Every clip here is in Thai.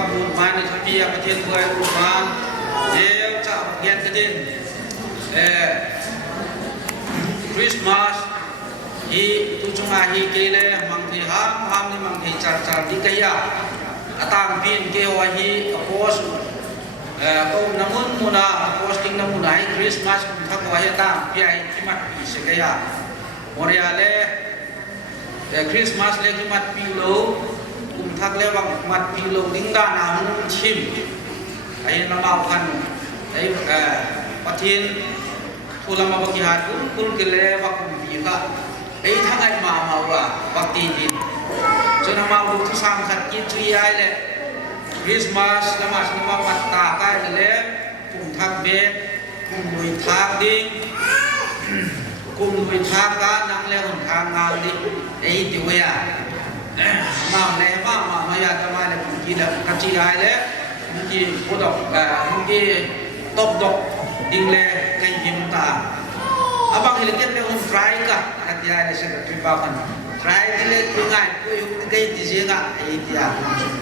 บักบุญมาในทุกที่ประเทศเพื่อนบุญมาเจ้าจะเรียนกันดินคริสต์มาสฮีตุจงอาฮีเกลมังทีห้ามนี่มังทีจัดดีกันยาตามพินเกวาฮีโพสก็น้ำมันมุนาโพสติ้งน้ำมันให้คริสต์มาสทักวาฮีตามพี่ไอ้ที่มัดปีเสกยาโมเรียเล่คริสต์มาสเล่ที่มัดปีโลกุมทักเล่วังมัดปีโลดิ้งด้านน้ำชิมไอ้น้ำเอาคันไอ้ประเทศผู้ละมาบกิหารคุณกิเลวักกุมปีก็ไอ้ทั้งไอ้มาว่าวักตีดินจนมาบุตรสามขัดกินชีไอ้เลยคริสต์มาสละมาสมาวัดตาใกล้เลยกุมทักเบสกุมลุยทักดิ้งกุมลุยทักการนั่งเล่นทางงานดิไอ้ติวยามาเลยมาอยากจะมาเลยกุมกีแล้วกัจจีไอ้เลยเมื่อกี้พูดดอกเมื่อกี้ตบดอกดิ้งเลยใครยิ้มตาabang hilangkan dia try kah dia ada sekat ribakan try dia dengai puyuh degai di sini dia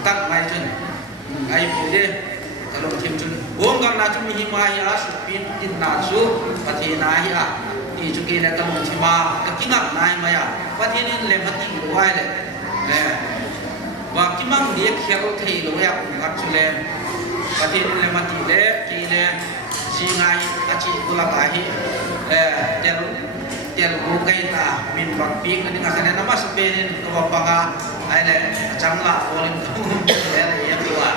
tak mai jun ai pide kalau tim jun bongkar naju mihimahi asu pin nasu pathinahi a di juki na tam chima kakingak nai maya pathinin lemati luai le wa kimang dia khel thei lo ya ngak chulen pathinin lemati le ki le jingai aci ulakahi tel bukai ta min bakpi kan ngasane nama sepenin ke bapaka aile changla olin ya biwa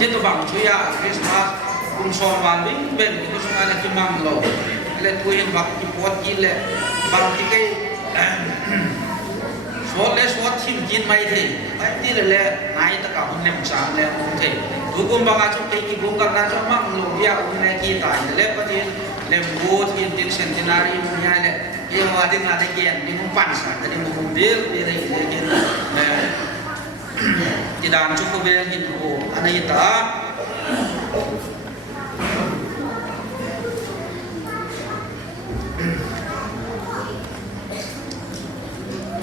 jitu bang chuya Christmas kum sowan bin ben ku sungane kimang lo le tuin bakti pot ile bakti kai swat tim jin mai the ai ti le nai ta ka hun lem sam le mun the dukum banga chu kai ki bung ka na chu mang lo bia un ne ki ta le patin lembu tin tin centenary punya le yang ada ngada kian di umpan sa tadi mobil dire kian tidak cukup bel hindu ana ita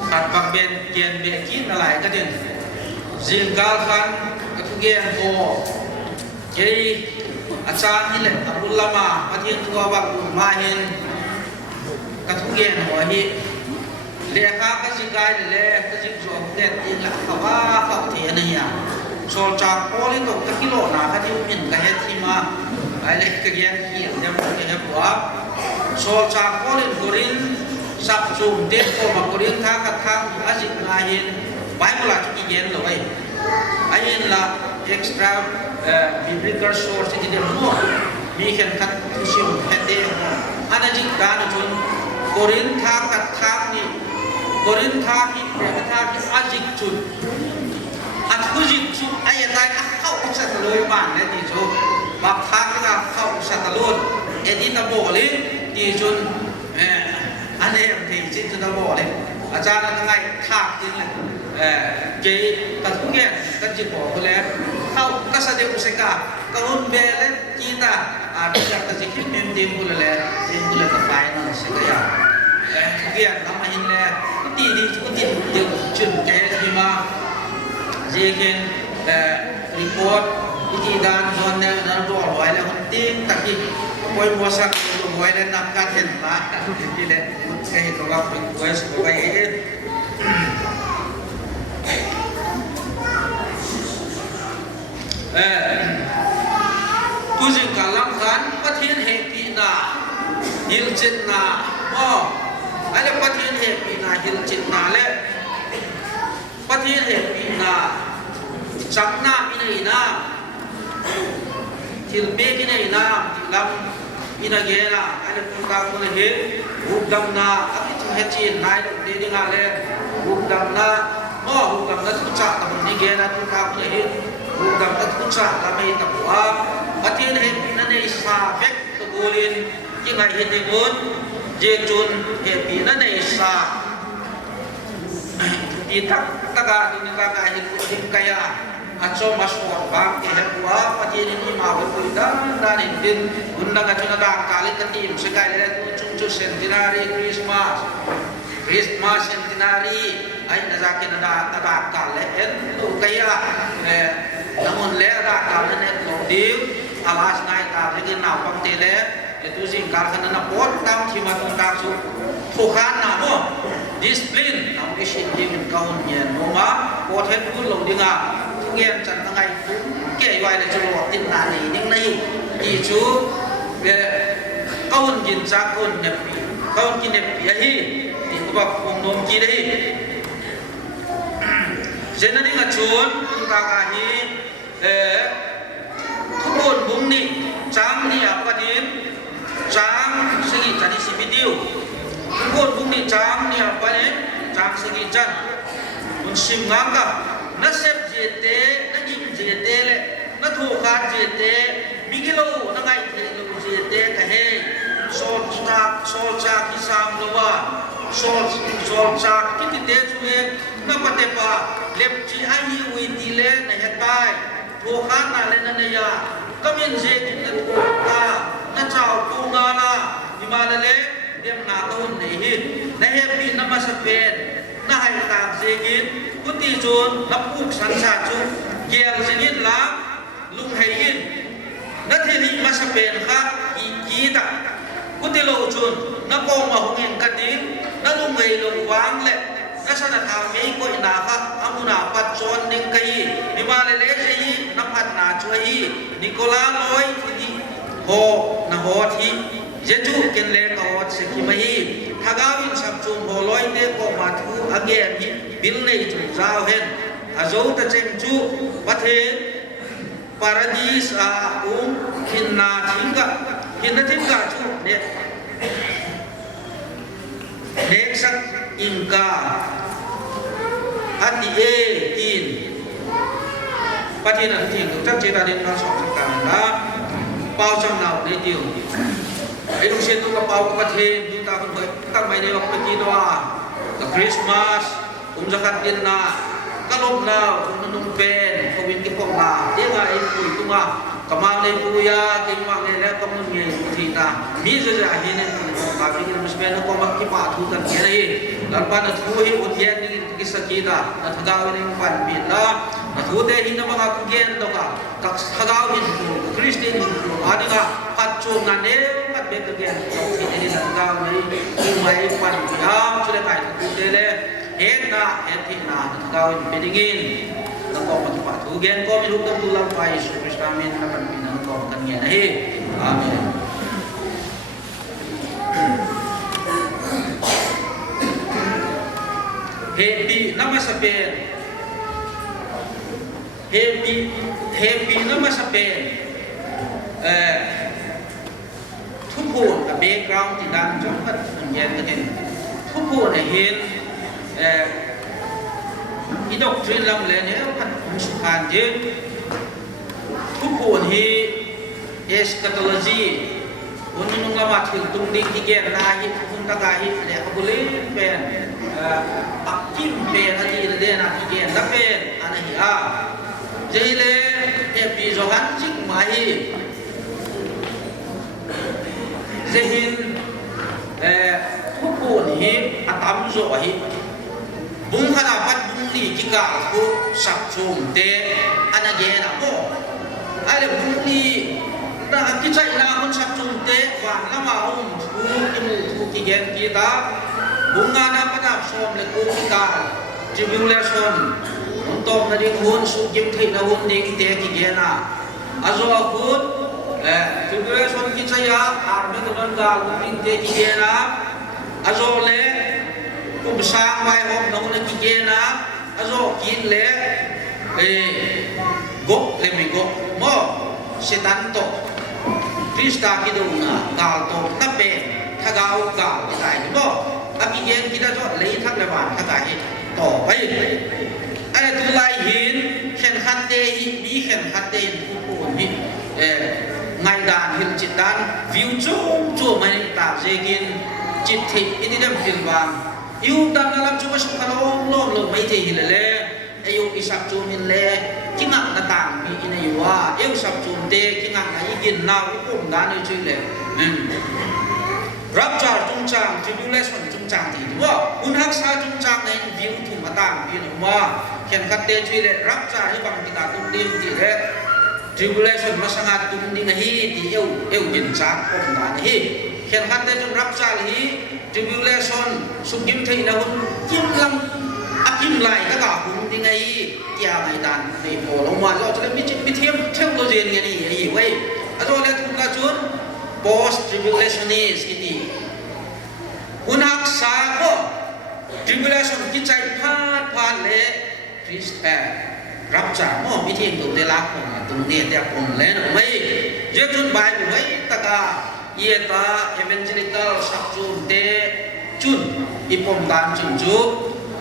at pagben kian be kin alai ka din zingkal khan ketugian ko jadi acara ni le Abdul Lama patin tua waktu mahin katugian wahi lekha ka sigai le ka jing so net in la khawa kha the ni ya so cha poli to ka kilo na ka ji min ka he thi ma ai le ka gian hi ya mo ke ha bua so cha poli gorin sap zum de ko ma gorin tha ka thang ajit na hin bai mo la ki gen lo ai ai la extra biblical source di demo mi kan kat sim hede ana jing dan jun korintha kat thak ni korintha ki preta ki ajik chun atujik chu ayatai khau sa taloi man le ti chu bak thak ka khau sa talon edi ta bo le ti chun ane ti chin tu ta bo le ajana ngai thak tin le ke katugen kan ji bo le kau kasade useka kahun bele kita ada kata zikir mending bulale bulale ke final sekaya kemudian namahin le di jun ke lima zikin report di dan zone dan do wai le hunting taki koi mosak do wai le nak katen ma di le ke to ga request ko bai kuzin kalam kan pathin happy na hilchin na ale pathin happy na hilchin na le pathin happy na chakna inai na hilbe kinai na lam ina gena ale puka ko he hudam na akit hechin nai de dinga le hudam na hudam na chucha ta ni gena puka ko he hudam na chucha la mai ta wa patin he pinane sa bek to golin ki ngai he dingun je chun he pinane sa itak taga ni ka ka he kaya acho maswa ba ke he wa patin ni ma ba ku dan din unda ka chuna ka kali ka tim sekai le chu centenary Christmas centenary ai na zakin ada ka le en tu kaya namun le da ka ne lo diu alas nai ta je na pang te le tu jing kar khan na pot tam thi ma tong ta su thu khan na mo discipline nam ki shin dim ka hun yen no ma pot het kun lo dinga ngien chan ta ngai ku ke yai le chu lo tin na ni ning nei ki chu be ka hun gin cha kun ne pi ka hun kin ne pi hi ti ko ba ong nom ki dei jen ni nga chun ta ka hiทุกคนบุ้งนี่จ้างนี่อ่ะประเด็นจ้างสกิจันนี่สิบิดิวทุกคนบุ้งนี่จ้างนี่อ่ะประเด็นจ้างสกิจันมันชิมงานกับนักเสพเจเตนักยิมเจเตเลยนักถูกการเจเตมิกิโลนักไงเทโลเจเตแต่เฮ้โซลจากที่สามโลวะโซลจากที่ติดเตช่วยนักปฏิบัติเล็บจีไอฮิวิดีเลในเหตุการณ์ทุกข์นั่นเลยนั่นเนี่ยก็มีเจกินนั่นทุกข์นั่นเจ้าตูงาละที่มาเลยเดี๋ยวนาตุนนี่ฮิในเฮปีน้ำมาสเปนน่าให้ตามเจกินกุฏิจูนรับผูกสันชาจูเกี่ยวเจกินล้างลุงให้ยินนั่นที่นี่มาสเปนค่ะกีตากุฏิโลจูนนักโกงมาหงเงินกันนี้นักลุงให้ลงวางเลยนักสนทางนี้ก็อินาค่ะอามุนาปัจจวนนิ่งกันยี่นิมาเลเลเจีนับพันนาช่วยนิโคลาลอยที่โฮนาโฮที่เจจูเกนเลกอดเสกิมาฮีถ้าก้าวอินสับจูนโฮลอยเด็กก็มาทูอาเกียนบิลในจุดจ้าวเห็นอาโจตะเจงจูประเทศปาราดีสอาหินนาทิงกะหินนาทิงกะจูเนี่ยเด็กสักอินกาฮัตติเอตินปฏินันทิงจักเจตาดินมาสองสักการนะเป่าจำเนาในเดียวไอ้ลูกเชนตุกเป่าประเทศดูตาคนเผยตั้งไม่ได้ว่าเป็นกีดว่าคริสต์มาสจักรดินนาก็ลบนานุ่มเป็นขวินกิปงนาเดี๋ยวไอ้คุยตุงากำมาในปุยาเก่งมากเลยแล้วก็มันมีทีตามีจะจะเห็นในบางทีมันสเปนก็มาคิดว่าทุกท่านเห็นเลยหลังจากนั้นทุกที่อุทยานนี่กิสกีตาถ้าก้าวในปันบิดละทุกเรื่องที่น้ำมันกุเกนตัวก็ถ้าก้าวในคริสเตียนอันนี้ก็ปัจจุบันเนี่ยมันเป็นตัวเองที่นี่ถ้าก้าวในที่ไม่ปันบิดช่วยได้ทุกเรื่องเห็นนะเห็นที่นาถ้าก้าวเป็นอย่างนี้แล้วก็มาทุกปัจจุบันก็ไม่รู้ต้องดูลำไปสุดท้ายมันก็เป็นนั่นก็กันเงี้ยนะเฮ้อาเมนเฮปีน้ำมาสเปนเฮปีน้ำมาสเปนทุกคนกับเบกกราวด์ที่ดังจนพัดเย็นกันทุกคนเห็นอีดอกทรีลำเลยเนี่ยพัดมุสลิมเยอะทุกคนที่เอสคาโตโลจีคนนึงละมาถึงตรงนี้ที่แก่นาฮิตคุณตะกาฮิตเนี่ยเขาบอกเลยเป็นปักกิ่งเป็นอะไรเรื่องนั้นที่แก่นักเป็นอะไรเจเลปีจกันจิกมาฮีเจหินทุกคนที่อัตมโซฮีบุ้งขนาดปัดบุ้งลีกิกาคุสับชุมเตอันนั้นเย็นอ่ะโม่อะไรบุ้งลีน่าคิดใจน่าคนสับชุมเตวันละมาอุ้มทุกที่มูทุกที่เย็นกีตาบุ้งงานนั้นปัดชมเลยกูกิกาจิบิวเลชนตบนาดิ่งหุ่นสุกิมที่นาหุ่นดิ่งเตะกิเกน่ะอาโซอาคุดจิบิวเลชนกิจยาอาร์เมตุนันกาหุ่นดิ่งเตะกิเกน่ะอาโซเลกุบสางไว้หอบน้องนักกิเกน่ะอาโซกินเลกบเลไม่กบโมเซตันโตคริสตากิดูน่ะกาลโตนับเป็นถ้ากาวกาลได้โมอากิเกนกิดาจอดเลยทักเลวันถ้ากายต่อไปอะไรตัวลายหินแข่งขันเตหิมีแข่งขันเตหิผู้คนหิไงด่านหินจิตด่านวิวจู่ไม่ตาเจกินจิตทิอินดีเดมฟิลบางยูดันนั่งรับจู่มาสุขล้อมล้อมลงไม่เทหินเลยอายุอิสับจู่มินเลยกิงักหน้าต่างมีอินอายุว่าเอวสับจู่เตกิงักไหนกินน้าอุ้มด่านเลยช่วยเลยรับจากจุง จาง tribulation จุงจางที่ว่าอุณหักษาจุงจางในวิวถุมาต่างพี่น้องว่าเขียนคัดเตช่วยเลยรับจาให้บางติกาตุ้มดิ้งที่เร่ tribulation มาสังหารตุ้มดิ้งให้ที่เอวเย็นจางอมดานให้เขียนคัดเตจนรับจาให้ tribulation สุกิมเทนะหุ่นยิ้มลำอักิมไหลตะกาหุ่นดิ้งให้เกี่ยไงดานในโผล่ลงมาเราจะได้ไม่เทียมเทคโนโลยีนี่ไอ้ไว้อาจจะเล่นทุกจุด post tribulationist นี่อุณหักษาบ่ tribulation กิจใจผ่านเลยคริสต์รับจากหม้อวิธีตุเตลักของตุเนียแต่ผมเล่นไม่เยอะจนใบไว้ตะกาเยตา evangelical สักจุดเดจุดอีปมตามจุดจุด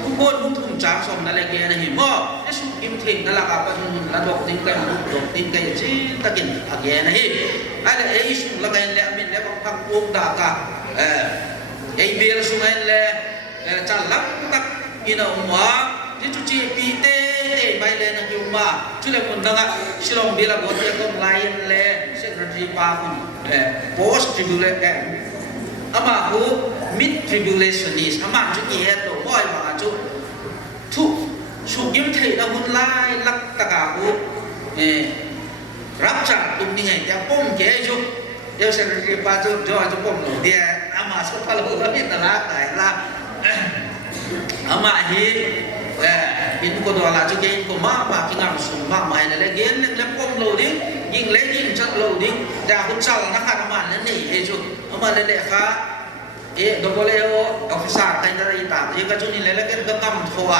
ผู้คนผู้ทุ่มจากสมนั่นแหละแกนะเห็นบ่ไอ้สุกิมทิ้งนั่นแหละกับปัจจุบันระดกทิ้งกันดกทิ้งกันจีตะกินอะแกนะเห็นอะไรไอ้สุละกันแล้วมินแล้วบางพักอุกดากะไอ้เบลสุงันแล้วจัลลักตักอินาอุมาที่จุจีปีเต้ไปเลยนะอุมาจุเลคนดังอ่ะชิลองเบลบดเยก็ไล่เลยเซกรทีปาคุณpost tribulationอามาหู mid tribulationist อามาจุเกียตัวบ่อยมาจุทุกสุกิมเทนะหุ่นไล่ลักตะกาหูรับจากตุ้มนี่ไงแต่ป้อมแกจุเดี๋ยวเซกรทีปาจุจ่อจุป้อมหนูเดียอามาสุดท้ายเราไม่ตลาดไหนละอามาฮีอินก็ตัวละจุเกอินก็มากินงามสุนมากมายเลยเกณฑ์เล็กป้อมโลดิ้งยิงเล็กยิงชัดโลดิ้งแต่หุ่นเจ้านะคะอามานั่นนี่เอจุอามาเลยค่ะดอกเลยโอออฟฟิศาใครจะได้ตามยังก็จุนี่เลยแล้วก็กำทัว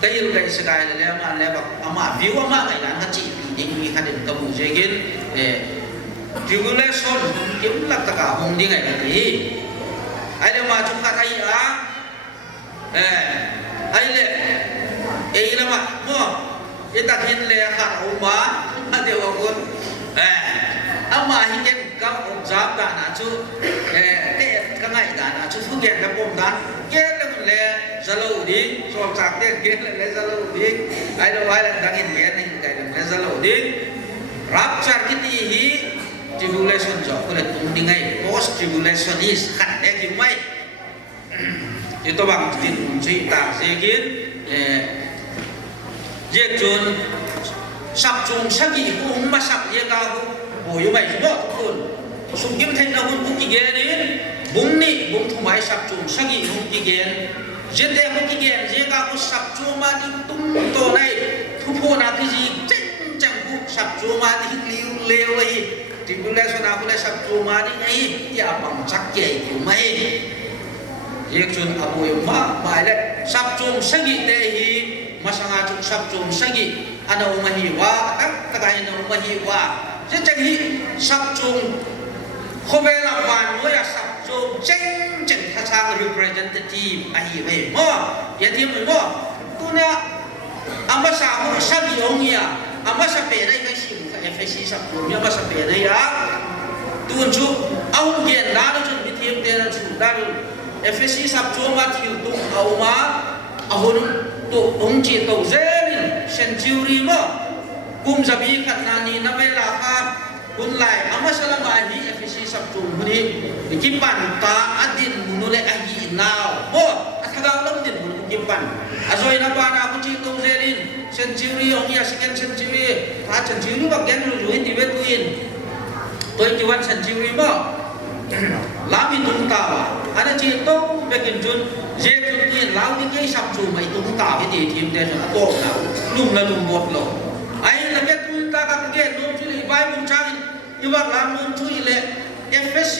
ก็ยิ่งเลยสกายเลยอามาเลยแบบอามาวิวอามาไงนั้นก็จีบดิ้งมีขนาดกับมุจเกนวิวเลยส่วนยิ่งลักตะกาหงดิ้งไงกันที่ไอ้เรื่องมาจุกอะไรอ่ะไอ้เรื่องไอ้เรื่องมาโม่ไอ้ตะกินเลยค่ะอุมาเดี๋ยวคุณอามาฮิเกนกับองค์จับดานาจูเก็ง่ายดานาจูทุกอย่างกับผมดันเกลเลยจะรู้ดีสอบจากเด็กเกลเลยจะรู้ดีไอ้เราไว้แล้วดังอินเกลนี่ไงเลยจะรู้ดีรับจากที่นี่ tribulation จบก็เลยตุ้งดิ้งไง post tribulationist ขัดเด็กอยู่ไหมitu bang tin cerita sedikit dia jun sabjung sagi hu masak dia kau boyu mai semua pun sungkim thai na hun kigen ni bung ni bung thumai sabjung sagi hu kigen jete hu kigen je ka hu sabjung ma di tum to nai thu pho na ki ji cheng chang hu sabjung ma di liu leu ai ti bula so na hu la sabjung ma di ai ya bang chak ke ki maiเยกจนอบุยมาหมายเลยสับจุมสกิเตหีมาสังอาจุสับจุมสกิอันเอามาหีว่าตะกายอันเอามาหีว่าจะจังหีสับจุมโคเวลาบานเมื่อสับจุมเจ๋งท่าทาง representative ไอ้หีเว้ยมั่วอย่าทีมันมั่วตัวเนี้ยอามาสาหัวสับยงเนียอามาสับเปรย์ได้ไหมสิมุขเอฟซีสับจุมเนี่ยมาสับเปรย์ได้ยะตัวจุเอาเกียรติด้านจุดวิธีเดินจุดด้านFSC สับโจมาที่ตุ้งเอามาอาหุ่นตัวองค์จีตัวเซลินเซนจูรีมากุมจะบีขัดนานีนับเวลาค่ะคุณไล่อามาสลามาฮี FSC สับโจมุนีกิมปันตาอดินมุนุเลอาฮีนาวโอ้อัฐกาวลำดินมุนกิมปันอาจอยนับว่านาคุณจีตัวเซลินเซนจูรีองค์ยาสกันเซนจูรีถ้าเซนจูรีบักแกนรู้อินดิเวตุอินตัวจีวันเซนจูรีมาlami tung tawa ada cito bikin jun je tutin lau ni kai sabju mai tung tawa di tim de na to na lum la lum bot lo ai la ke tun ta ka ke lum chu i bai bum chang i wa lam lum chu i le FSC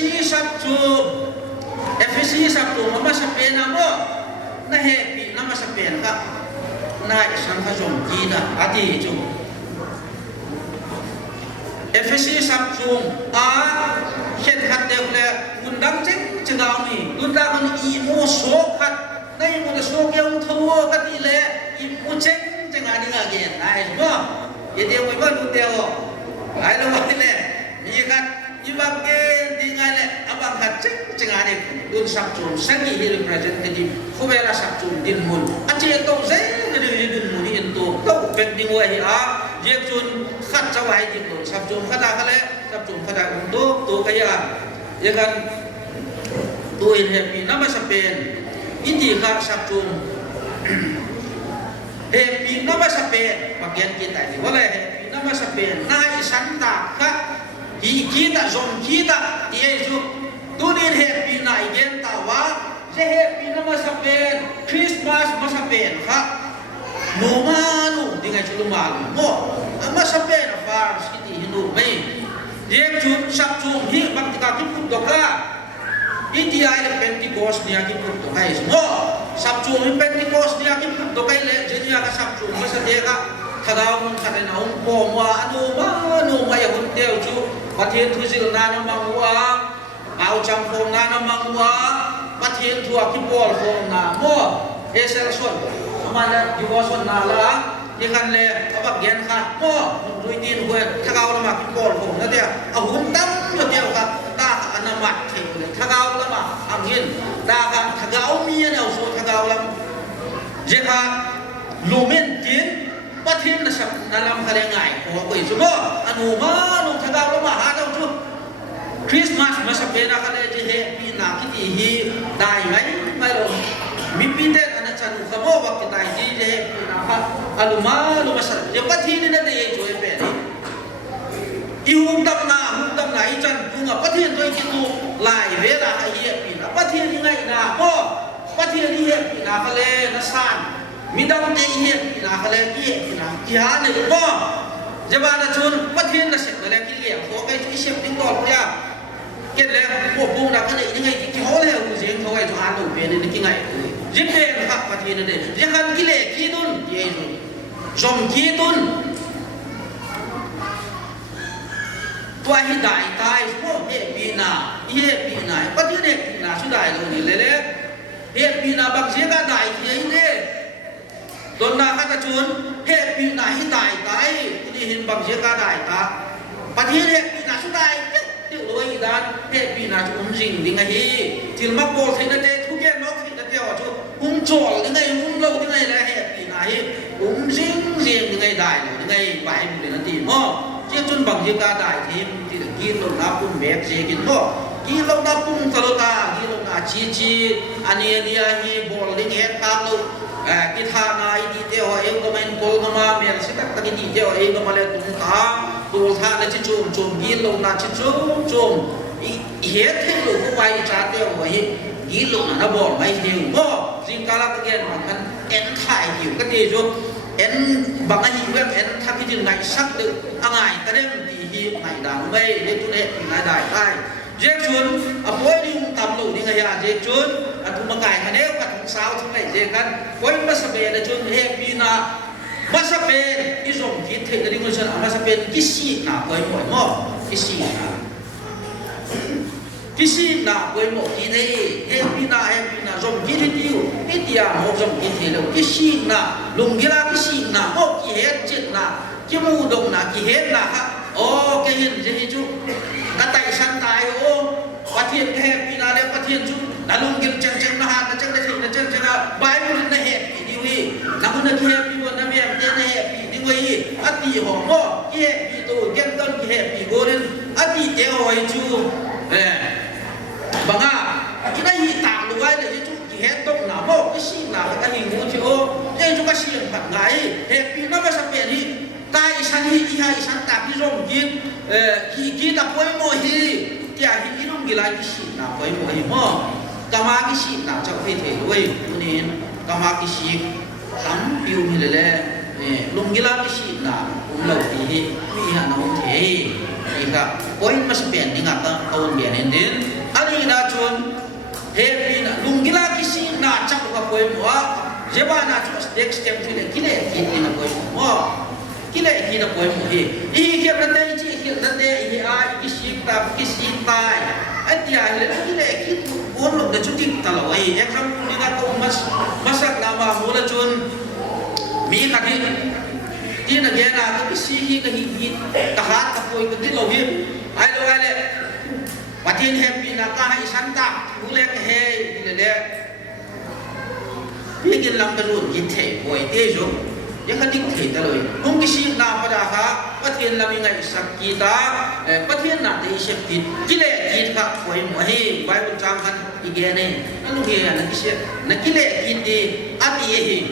sabju ma sa pe na mo na he pi na ma sa pe ka na sang ka jong ki na ati chu FSC sabju aเช่นขัดเดียวเลยคุณดังเจ๊งจะเอาหนิคุณดังมันอีโมโซขัดในมันจะโซเกี่ยวทัวร์กันนี่เลยอีโมเจ๊งจะงานนี้อะไรกันไอ้ใช่ไหมยี่เดียวไม่ว่าดูเดียวไอ้เราว่าที่เลยมีกันยี่บังเกนดีไงเลยอาบังขัดเจ๊งจะงานนี้ดูสับจุนสังกีฮิลประจันติเขาเวลาสับจุนดินมุนอาจจะต้องเจ๊งในดินมุนนี่ตัวต้องเป็นดิ้งไว้อ่ะเยี่ยจุนขัดจะไว้ดิ้งตัวสับจุนขัดอะไรสับจุนขัดอุ้มตัวกาย ยังกันตัวเองเฮปีน้ำมาสเปนอินดีค่ะสับจุงเฮปีน้ำมาสเปนปากเกียนกินแต่ที่ว่าอะไรเฮปีน้ำมาสเปนนายสันตาค่ะฮีกีตาจงกีตาเยซูตัวนี้เฮปีนายเย็นตาว่าเฮปีน้ำมาสเปนคริสต์มาสมาสเปนค่ะโนมานุดิไงชุลมาลุโมมาสเปนฟาร์สกิติฮินูไม่เย็นจุดสับจุงฮีบังติกาที่พูดตกละอินเดียเป็นเพนติโคสเนี่ยที่พูดตกให้สมอสับจุงเป็นเพนติโคสเนี่ยที่พูดตกให้เลยเจนี่ก็สับจุงมาสเดียกถ้าเรามันขัดในน้องโกมาอนุมาอย่างคนเดียวจูประเทศทุสิลนานามังวะเอาจำฟงนานามังวะประเทศทัวกิบอลฟงนาโมเอเซลส่วนมาแล้วกิบอลส่วนนาละยังกันเลยเอาแบบเย็นค่ะโมดูดีนหัวถ้าเราละมากิบอลฟงนั่นเดียวเอาหุ่นตั้มเดียวครับตาอนามัยเข่งเลยถ้าเราละมาอังยินตากันถ้าเรามีเนี่ยเอาส่วนถ้าเราละเจ้าค่ะลูเมนกินประเทศนั้นสับนั่นลำคาเรงไงหัวกุยจุบอนุมานุทะกาวละมาหาเจ้าจุคริสต์มาสมาสับเปนักเลเจเฮปีนักที่ฮีได้ไหมไม่รู้มีปีเดนอันนั้นฉันขโมยวักได้จีเจเฮปีนักอนุมานุมาสับเดี๋ยวประเทศนั้นได้ช่วยเป็นอีหุ่มดำนาอีจันกุงประเทศตัวกินตัวลายเวลาให้เฮปีนักประเทศยังไงนะพ่อประเทศนี้เฮปีนักเลนัสานมีดำเตยเห็นนาคาเลกี้นาที่หาหนึ่งบ่จะบาดชนประเทศนั้นเสร็จแล้วกี่เหลี่ยมโซ่ไอ้ที่เชื่อมถึงก่อนเนี่ยเกิดแล้วพวกบุ้งนักอะไรยังไงที่เขาเลยกูเสียงเขาไอ้ทุกอันดูเป็นนี่กี่ไงยิ่งเด่นครับประเทศนั้นเด่นยิ่งหันกี่เหลี่ยกี่ตุนยี่ตุนจอมกี่ตุนตัวให้ได้ตายพวกเฮปีนาประเทศเฮปีนาสุดได้เลยนี่เลยเฮปีนาบางเสียก็ได้ที่นี่ตอนนาข้าจะชวนเฮปีนาให้ตายคุณเห็นบางเสียก็ได้ตาประเทศเฮปีนาสุดได้ที่รวยด้านเฮปีนาจะจริงยังไงที่มาโกรธที่นั่นเองทุกอย่างนอกที่นั่นเดียวจะโจรยังไงเล่ายังไงแล้วเฮปีนาจริงยังไงได้เลยยังไงไปหมดเลยนั่นทีมั้งเจ้าจนบางเสียก็ได้ที่กินลงน้ำปุ่มแบกเสียกินมั้งกินลงน้ำปุ่มตลอดตากินลงน้ำชีอันนี้ฮีบอลลิงเฮดตามลูกกิธานาอีดีเดียวเองก็ไม่โกลมาเมียสิตักตะกี้ดีเดียวเองก็มาเลยตุ้งตาตัวท่าเลยชิจุ่มกินลงน้ำชิจุ่มเฮ็ดให้ลูกก็ไปจัดเดียวไว้กินลงน้ำบอลไม่เที่ยวบ่สิ่งการละกันมันเอ็นถ่ายหิวก็ดีจุ่มเอ็นบางทีเว็บเอ็นทักที่จึงไหนสักดึกอะไรก็ได้ดีหิวไหนดังไม่เด็กตัวเล็กไหนได้เจ้าชุนเอาไว้ดิมตำลูกนี่ไงยาเจ้าชุนอันทุมาไก่คันเดียวกันสาวทั้งหลายเจ้ากันไว้มาสเปนชุนเฮปีนามาสเปนอีส่งคิดเทกันดิ้งฉันมาสเปนกิซีนาไว้หมดมั้งกิซีนาไว้หมดที่นี่เฮปีนาส่งคิดที่อยู่อินเดียหกส่งคิดที่แล้วกิซีนาลุงกิลากิซีนาหกกิเฮดจิตนากิมูดงนากิเฮดนาครับโอ้แกเห็นจะเห็นจุกระต่ายฉันตายโอ้ประเทศแห่ปีนาแล้วประเทศจุนั่นลุงกินจังนะฮะนั่นจังได้สิ่งนั่นจังนะใบบุญนั่นแห่ปีดีวีนั่นคนนั่นแห่ปีวันนั่นแห่ปีนั่นแห่ปีดีวีอดีหอมบ่แห่ปีโตแก่ต้นแห่ปีโกรินอดีเจ้าไอ้จูบางอ่ะที่ได้ยินต่างดูไว้เลยจุแห่ต้นหนาบ่ก็สิ่งหนาก็หิ้งงูที่โอ้ยังจุก็เสียงผัดไงแห่ปีนั่นมาสเปนที่ตายฉันที่ฉันตาพี่ร่มกินกินแต่ป่วยโมหีที่อาที่รุ่งกีฬากิสินาป่วยโมหีมั้งกามากิสินาจะไปเที่ยวด้วยนี่กามากิสิตั้มปิวมีเลยเนี่ยรุ่งกีฬากิสินาเราที่มีหาน้องเที่ยวนี่ครับป่วยมาสเปนนี่งัดเอาเบียนเด่นอันนี้นะชนเฮปีนะรุ่งกีฬากิสินาจับกับป่วยมัวเจ้าบ้านนะชนเด็กสเต็มที่เนี่ยกิเลสกินนี่นะป่วยมัวกิเลสกินนะป่วยมัวอีเกี่ยวกับเรื่องที่เกี่ยวกับเรื่องอีอากิสิตายไอ้ที่อะไรกิเลสกินวนลงเดี๋ยวจุดที่ตลอดไอ้คำพูดนี้ก็มาสักนามาหัวละจนมีคดีที่นักเรียนก็กิสิก็หินกระหายกระปุยก็กินเราหินไอ้เราไอ้เลยประเทศแห่งปีนักการให้ฉันตักผู้เล่นเฮ้ยนี่เลยพี่กินลำกระโดดกินเทป่วยเตี้ยจุ ยังคันดิ้งเถิดเลยมุงกิชีนาปดาค่ะประเทศเรามีไงสักกีตาประเทศน่ะที่เสพติดกิเลสกีดค่ะหวยหมวยไว้บนจางกันอีกเนี่ยนั่นลูกเฮียนั่นกิเชนั่นกิเลสกีดดีอันนี้เห็น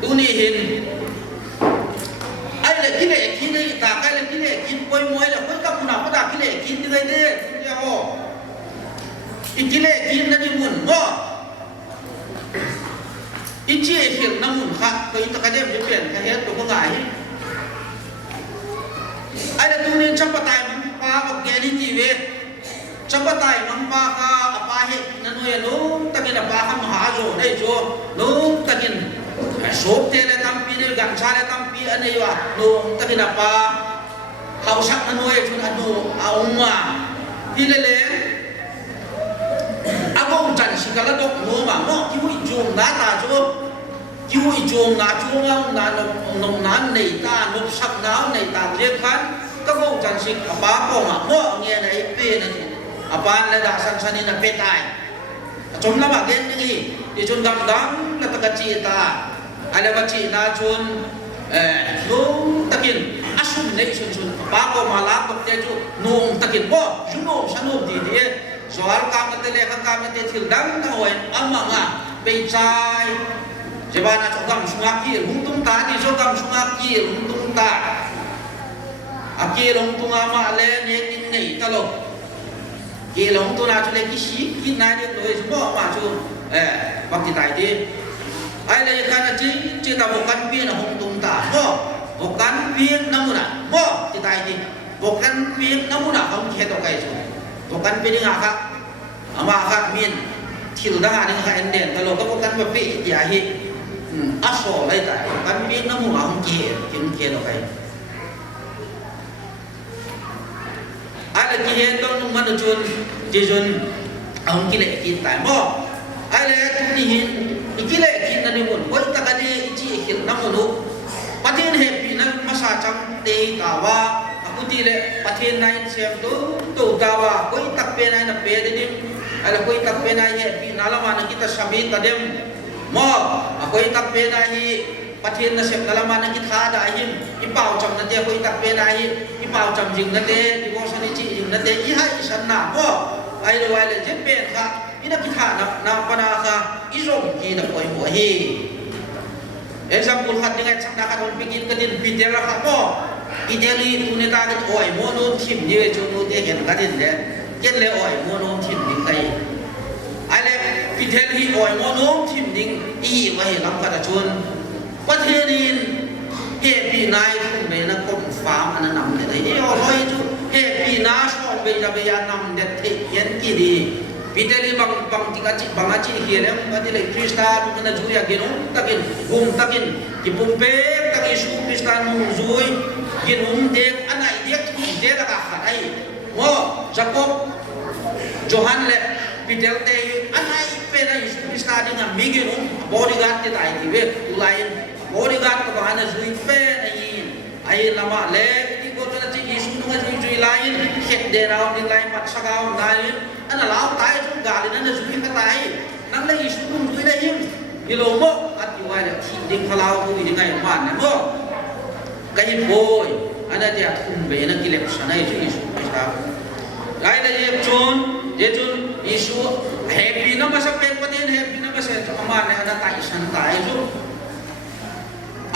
ดูนี่เห็นไอ้เลยกิเลสกีดนี่ตาไอ้เลยกิเลสกีดหวยหมวยแล้วคนกับคุณน่ะปดากิเลสกีดยังไงเด้อโอ้อีกิเลสกีดนั่นนี่มุ่นว่าอีเจี๊ยเขียนน้ำมุนค่ะก็อินตะกระเดียมจะเปลี่ยนกระเฮ็ดตัวก็ง่ายไอ้เรื่องนี้จับปะไตมันปลากับแกนี่จีเวจับปะไตมันปลากับปลาเห็ดนั่นเองนู้นตะกินปลาข้ามหาโจได้โจนู้นตะกินโฉบเทเลตั้มปีนี่กัญชาเลตั้มปีอันนี้วะนู้นตะกินปลาเขาชักนั่นเองชุนอันนู้นเอามาที่เล่อากูจันสิกาลดกโนมาโนกิวอิจงนาตาจูกิวอิจงนาจูงนานนมนานในตานบสักนาวในตาเรียกขันก็กูจันสิกป้าปองมาโนเงี้ยในเป้นั่นอาปานและดาสันสันนี่นั่นเป้ตายจมละบากเย็นนี่ที่จนดำดังและตะกจีตาอะไรวะจีนาจนนุ่งตะกินอาสุนเล็กชุนป้าปองมาลาบกเตจูนุ่งตะกินบ่จุนุ่งสนุกดีดีsoal kami terlihat kami terhidang kawin amanga pecai jebana cokam sungakir untung tadi cokam sungakir untung tak akil untung ama le nekin nei talo kil untung na chule kisi kinai dia loe semua ma chu bakti tai di ai le kana ji ta bukan pin untung ta bukan pin namuna mo ti tai di bukan pin namuna kamu keto kai chu bukan pilih ngakak ama min til dah dengan kak enden kalau kau bukan bepi diahi asal lagi tak bukan pilih namu ngam kim lo kai ada kihen tu mana jun kilek kita mo ada tu nihin kilek kita ni pun kau tak ada iji ikil namu tu patin happy nak masa cam teh kawa Utile pathin nai sem tu gawa koi tak pe nai na pe dedim ala koi tak pe nai he nalama na kita sabit tadem mo koi tak pe nai pathin na sem nalama na kita da him ipau cham na te koi tak pe nai ipau cham jing na te devotion ni chi jing na te i hai san na mo ai lo ai le je pe kha ina kita na pana kha izom ki da koi mo hi example khat dengan chakna khat bikin kedin bidera kha mo Ideli tu ni tak ada oi mono tim dia jono dia kan kadin dia kenle oi mono tim ding kai ale ideli oi mono tim ding I wai lam kada chun pathenin happy night kum be na kom farm an nam de dai o loi chu happy na so be ja be ya nam de the yen ki di ideli bang tika chi bang chi hi le padile krista tu na ju ya genum takin gum takin ki pumpe takin su krista nu zui ginum dek anai dek de la ka khatai wo jacob johan le pidel te anai pe na isu krista ding am miginum bodyguard te tai ti we lain bodyguard ko bana zui pe ai lama le ti ko na chi isu nu ga zui lain khet de raw ni lain mat sakau lain ana lao tai chu ga le na zui ka tai nang le isu nu zui le him ilo mo at yuai le thi ding khalau ku ni ngai man ne mo kai boy ana dia thum be na kilep sanai chu isu sa dai la je chon isu happy na ma sa pe patin happy na ma sa ama ne ana tai san tai chu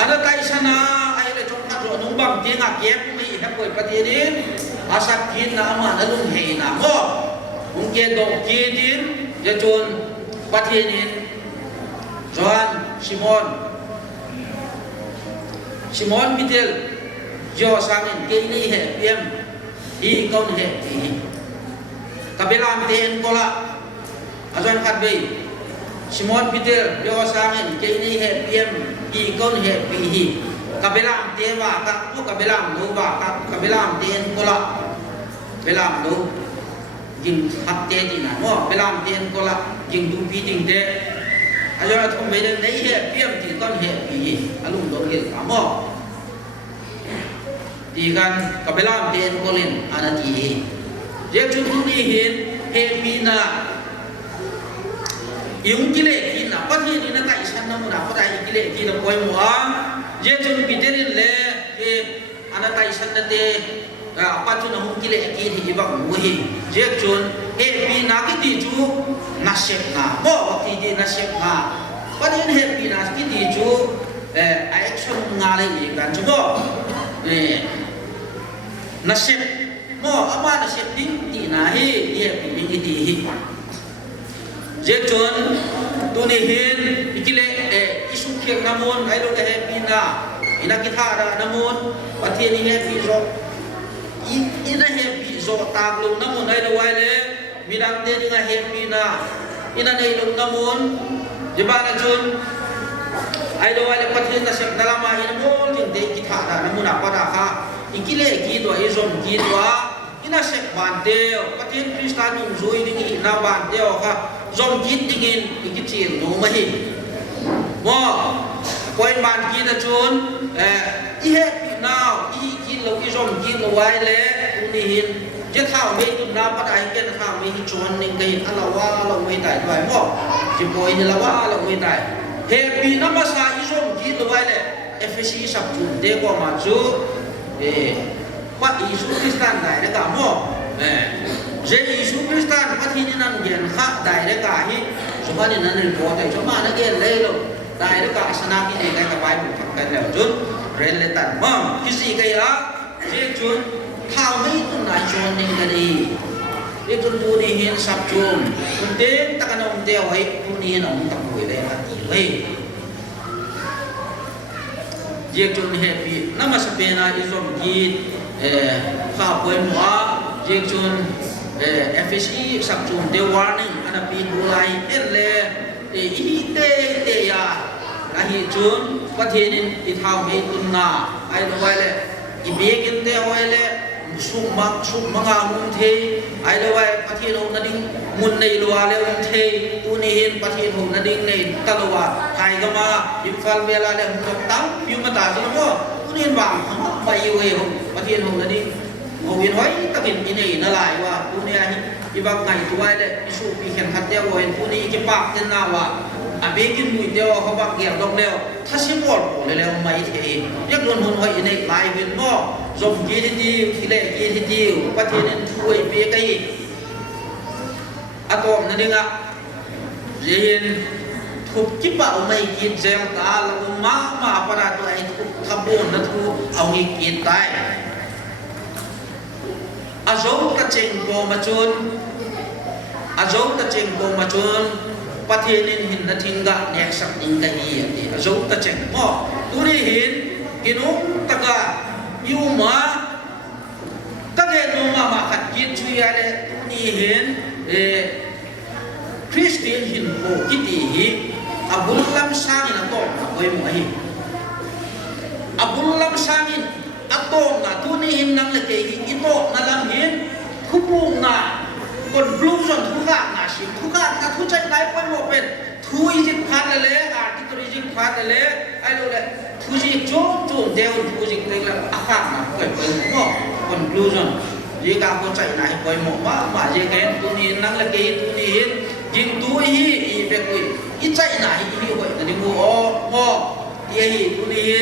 ana tai sana ai le chong ka ro nong bang je nga ke mi ha koi patin ni asak kin na ama na lung he na mo ung ke do ke din je chon patin ni Johan Simon Peter do sang ke ni he piem hi kon he hi kabelam ten kola ajon khat be Simon Peter do sang ke ni he piem hi kon he pi hi kabelam te wa ka ko kabelam no ba ka kabelam ten kola belam do jing hat te ti na mo belam ten kola jing du pi ting te ajon thom be nei he piem ti kon he pi hi alung do ge ka mo di kan kabelam ten kolin anati je chu ni hin he pina yung kile kina pati ni na kai san na mo na pa dai kile kina koi mo เยจุนปิเตรินเลอันนั้นไต่สันเตปัจจุบันหุ่นกิเลสกิที่บังมุฮีเยจุนปีนักที่จูนัชเชปนาบ่วักที่ดีนัชเชปนาปัจจุบันปีนักที่จูแอคชั่นงานอะไรกันจูบ่นัชเชปบ่อามานัชเชปดิ้งที่นาฮีปีบิกิที่เยจุนตัวนี้เห็นกิเลสอิสุเขียงน้ำมันไอ้ลูกเห็นปีนาอินักกิธาดาน้ำมันปัจจุบันนี้ปีโซอินะเฮปีโซตากลงน้ำมันไอ้ละไว้เลยมีดังเดียนี่ไงเฮปีนาอินะในลงน้ำมันจะบ้านจุนไอ้ละไว้เลยปัจจุบันนั้นเสกนั่นละมาอินะมันจึงเด็กกิธาดาน้ำมันapa dah kahอิเลกีตัวอิซอมกีตัวอินะเสกบานเดียวปัจจุบันคริสต์านนุ่งซุยดิ้งอินะบานเดียวค่ะซอมกีดิ้งอินอิจีนโนมาฮิว่าพอยบานกีตะจุนอีเฮปีนาวอีกินเราอีซอมกินเราไว้เลยตุนี่หินจะเท่าไม่ตุนน้ำปัดไอเกนเท่าไม่หินชวนหนึ่งกันอันละว่าเราไม่ได้ด้วยบ่จะปล่อยนี่ละว่าเราไม่ได้เฮปีน้ำมาสาอีซอมกินเราไว้เลยเอฟซีสับจุนเด็กว่ามาจูว่าอิสุคริสตันได้เลยกันบ่เจอิสุคริสตันว่าที่นี่นั่นเย็นข้าได้เลยกันฮิสมัยนี้นั่นเรื่องอะไรสมัยนั้นเย็นเลยลูกได้เลยกันสนาพิธีกันกับไปบุกกันแล้วจุนเรนเลตันมั่งคิดสิกันละเจ้าจุนท้าวไม่ตุนนายชวนนี่กันดีเจ้าจุนดูนี่เห็นสับจุนคนเด็กตะกันองเดียวไอ้คนนี้น้องตะกุยเลยกันดีเลยเจ้าจุนเฮปีน้ำมาสเปนาอิสอมกีข้าวป่วยมัวเจ้าจุนเอฟซีสับจุนเดวานึงอันนั้นปีดูไลเอ็นเลยอีเตยาอาหิจุนประเทศนี้ที่ท้าวไม่ตุนนาไอ้ตัวไว้เลยอีเบกินเตไว้เลยสุมังอามุนเทไอ้ตัวไว้ประเทศเรานั่นดิ้งมุนในลัวเลยมุนเทตัวนี้เห็นประเทศเรานั่นดิ้งในตะลัวไทยก็มาอิมฟัลเวลาเลยมุนตั้งพิวมาตาจังว่าตัวนี้บางไปอยู่เองประเทศเรานั่นดิ้งเอาวินไว้ตะกินอินเองนั่นแหละว่าตัวนี้อีบางไงตัวไว้เลยอิสุปีเขียนขัดเดียวเห็นตัวนี้อีกปากเต็นหน้าว่าอาเบกินมุยเดียวเขาบักเกี่ยวดอกเดียวถ้าชิบอดเลยแล้วไม่เทียยักษ์โดนหุ่นหอยในลายเป็นหม้อจมกีที่ดีกิเลสกีที่ดีประเทศนั้นช่วยเบกอีอะตอมนั่นเองอะเรียนทุกจิบเอาไม่กินเจ้าตาแล้วมาประดาตัวไอ้ทุกขบวนนั้นทุกเอาอีกกินได้อาโจกระเจงโกมาจุนอาโจกระเจงโกมาจุนประเทศนี้หินนัทิงกะเนี่ยสักนิงกันยี่ที่อาจุตะเจงหม้อตัวนี้หินกินุตะกะยูมาตะเกนูมาขัดกินช่วยอะไรตัวนี้หินคริสเตียนหินโบกิติหิอับดุลลัมซางินอัตโตมโอ้ยมั้ยอับดุลลัมซางินอัตโตมนะตัวนี้หินนั่งเล็กหินอิโตนั่นลำหินคุบุงนะคนบลูซอนทุกอย่างนะสิทุกอย่างนะทุกใจไหนไปหมดเป็นทุยจิตพันเลยอาร์ติคอลจิตพันเลยไอ้ลูกเลยทุยจิตโจเดียวทุยจิตเลยละอาการนะไปหมดคนบลูซอนยี่กาคนใจไหนไปหมดว่าเยกันตัวนี้นั่งละกี่ตัวนี้ยิงตัวฮีอีเบกุยอีใจไหนอีนี่ไปแต่นี่กูอ๋อยี่ตัวนี้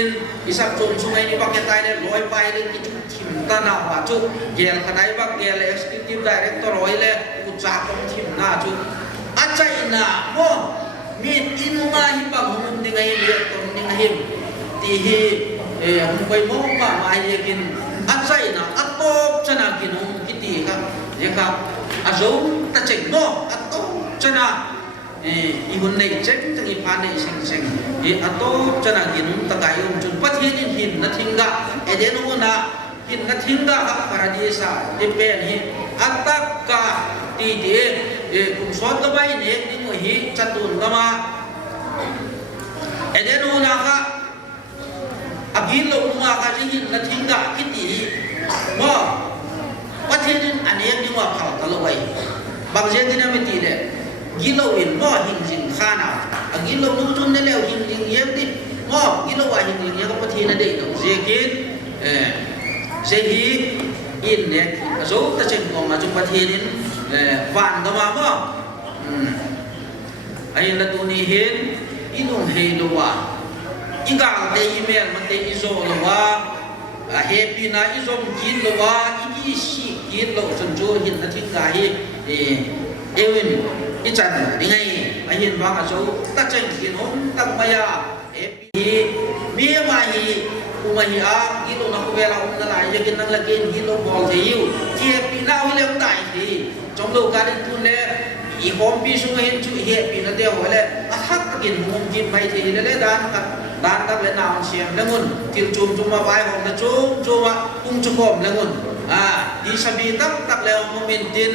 อีสักจนช่วงนี้บักจะตายเลยลอยไปเลยกิจทิมตาหน้าว่าจุเกลขนาดบักเกลเอ็กซ์คิวทีฟไดเรคเตอร์ร้อยเลยกูจับต้องทิมหน้าจุอาใจหน้าบ่มีอินุมาหิบังหุ่นดิ้งไงเลี้ยตรงดิ้งหิมตีฮีหุ่นไปมองว่ามาเยกินอาใจหน้าอัตโตชนะกินหุ่นกิตีครับเยครับอาโจตะเจงบ่อัตโตชนะอีหุ่นในเจ็บจังอีพานในเซ็งอีอัตโตชนะกินหุ่นตะไคร้หุ่นจุนปัทเฮียนหินนัทธิงกะเดนุนะหินนัทธิงกะครับปาราดิสาเดเป็นหิอัตตะกะตีเดกุมสวดกับไปเนี่ยนี่มือหิจัตุนกะมาเดนุนะครับอากินลงมากันที่หินนัทธิงกะกิตีว่าประเทศนี้อันนี้นี่ว่าเขาตลอดไปบางเรื่องที่นั่นไม่ตีเลยกิโลอินบ่หิงจิงข้านากิโลนู้จนได้แล้วหิงจิงเยี่ยมดิบ่กิโลว่าหิงจิงเยี่ยมก็ประเทศนั้นเด็กต้องเสียกินเสียฮีอินเนี่ยโซ่ตะเชงของมาจุประเทศนี้ฟันก็มาบ่ไอ้ละตัวนี้เห็นอีนุ่งเฮโลว่า อีกาเตอีเมลมันเตอิโซลว่าเฮปีนาอิโซมกินลว่าอีกีชีกินลจนจูหินนาทิกาฮีเอวินอีจันยังไงมาเห็นว่าเขาตัดใจกินหงตั้งมายาเอปีมีมาฮีอุมาฮีอากิโลนักเวลาอุนลายยังกินนั่งละกินกิโลบอลเทียวเทียปีนาวิเลวตายทีจอมโลกาดิตุนเลอีหอมปีสุเห็นชุเฮปีนาเดียวเลยทักกินหงกินไม่ทีเลยด้านกับเลนาวเชียมแล้วงุนทิวจุมมาไปหงนะจุมว่าอุ้งจุกอมแล้วงุนดีสบีตักแล้วมันเป็นดิน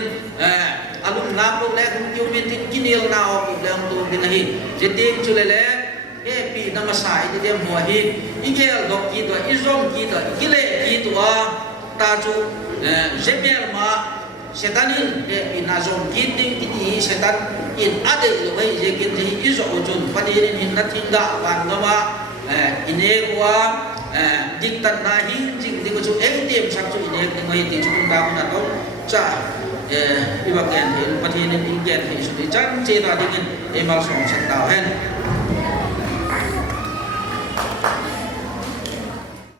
อารมณ์น้ำลูกแรกคุณยูมินติกินเอลนาวลูกแรกตัวกินอะไรเจติมชุเลเล่ปีน้ำมาใส่ที่เดียมหัวหินอีเกลดอกกีตัวอิซอมกีตัวกิเลกีตัวตาจูเจเบลมาเซตันินปีน่าจอมกีติงกินีเซตันอินอาเดลไว้เจกินที่อิซอจุนปฏิรินินนัดทิงดาวันก็มาอินเอกัวดิกตันนาหินจริงที่ก็ชูเอ็กเดียมชักชูอินเอกที่ไม่ติดชุนดาวนั่นต้องจ้าวิบากแกนเห็นปฏิรินินแกนเห็นสุดที่จันเจตาดิ่งเอ็มมาส่งสัตว์ดาวเห็น